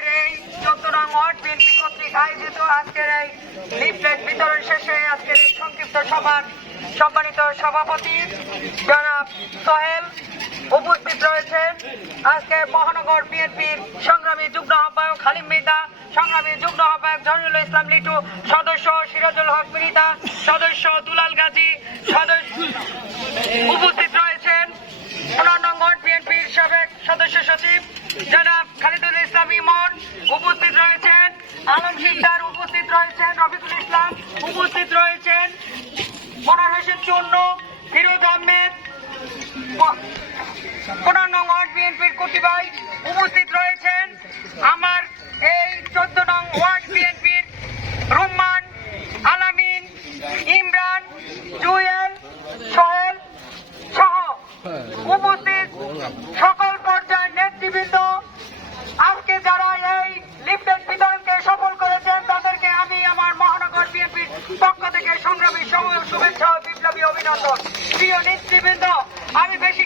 আজকের এই চোদ্দ নং ওয়ার্ড বিএনপি কর্তৃক আয়োজিত আজকের এই লিফলেট বিতরণ শেষে আজকের এই সংক্ষিপ্ত সভার সম্মানিত সভাপতি জনাব সোহেল উপস্থিত রয়েছেন। আজকে মহানগর বিএনপির সংগ্রামী যুগ্ম আহ্বায়ক হালিম মৃদা সংগ্রামী যুগ্ম আহ্বায়ক জহিরুল ইসলাম লিটু, সদস্য সিরাজুল হক মিনিদা সদস্য দুলাল গাজী, সদস্য উপস্থিত রয়েছেন। ওয়ার্ড বিএনপির সাবেক সদস্য সচিব জনাব খালিদুল ইসলাম ইমন উপস্থিত রয়েছেন আলম শিকদার উপস্থিত রয়েছেন, রফিকুল ইসলাম উপস্থিত রয়েছেন। মনার হোসেন চূর্ণ, ফিরোজ আহমেদ পনেরো নং ওয়ার্ড বিএনপির কর্তৃপক্ষ উপস্থিত পক্ষ থেকে সংগ্রামী শুভেচ্ছা বিপ্লবী অভিনন্দন। প্রিয় নেতৃবৃন্দ আমি বেশি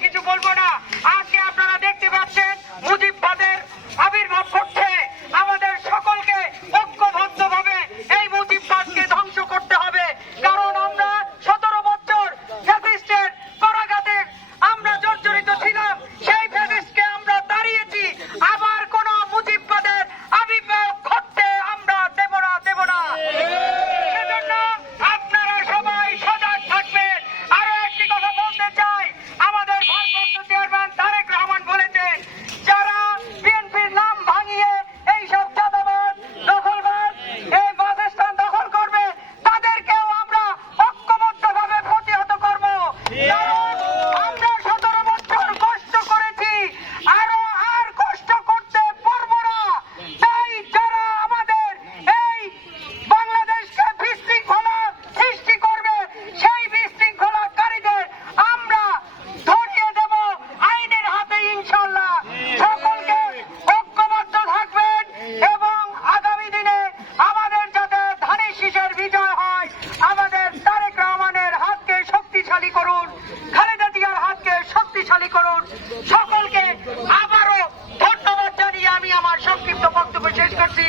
সকলকে আবারও ধন্যবাদ জানিয়ে আমি আমার সংক্ষিপ্ত বক্তব্য শেষ করছি।